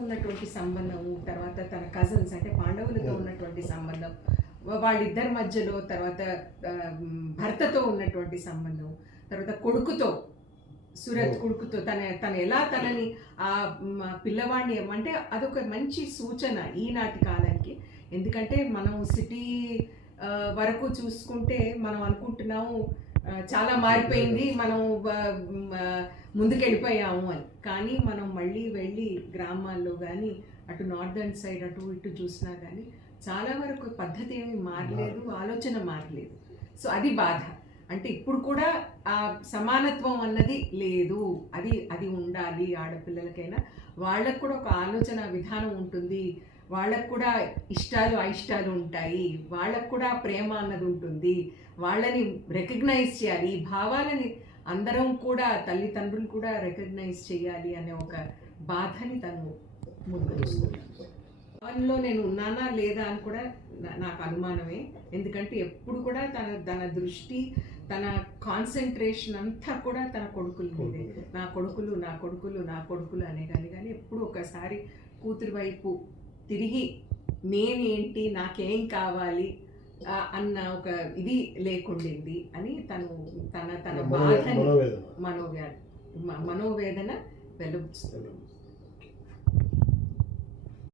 ఉన్నటువంటి సంబంధం, తర్వాత తన కజిన్స్ అంటే పాండవులతో ఉన్నటువంటి సంబంధం, వాళ్ళిద్దరి మధ్యలో, తర్వాత భర్తతో ఉన్నటువంటి సంబంధం, తర్వాత కొడుకుతో, సురత్ కొడుకుతో తన ఎలా తనని ఆ పిల్లవాడిని అంటే అదొక మంచి సూచన ఈనాటి కాలానికి. ఎందుకంటే మనం సిటీ వరకు చూసుకుంటే మనం అనుకుంటున్నాము చాలా మారిపోయింది, మనం ముందుకెళ్ళిపోయాము అని. కానీ మనం మళ్ళీ వెళ్ళి గ్రామాల్లో కానీ అటు నార్దర్న్ సైడ్ అటు ఇటు చూసినా కానీ చాలా వరకు పద్ధతి ఏమి మారలేదు, ఆలోచన మారలేదు. సో అది బాధ. అంటే ఇప్పుడు కూడా ఆ సమానత్వం అన్నది లేదు. అది ఉండాలి. ఆడపిల్లలకైనా వాళ్ళకు కూడా ఒక ఆలోచన విధానం ఉంటుంది, వాళ్ళకు కూడా ఇష్టాలు అయిష్టాలు ఉంటాయి, వాళ్ళకు కూడా ప్రేమ అన్నది ఉంటుంది, వాళ్ళని రికగ్నైజ్ చేయాలి. ఈ భావాలని అందరం కూడా తల్లిదండ్రులు కూడా రికగ్నైజ్ చేయాలి అనే ఒక బాధని తను ముందు భావనలో నేను ఉన్నానా లేదా అని కూడా నాకు అనుమానమే. ఎందుకంటే ఎప్పుడు కూడా తన దృష్టి, తన కాన్సన్ట్రేషన్ అంతా కూడా తన కొడుకుల మీదే. నా కొడుకులు నా కొడుకులు నా కొడుకులు అనే కానీ ఎప్పుడు ఒకసారి కూతురు వైపు తిరిగి నేనేంటి, నాకేం కావాలి అన్న ఒక ఇది లేకుండింది అని తన బాధని మనోవేదన వెలువరుస్తుంది.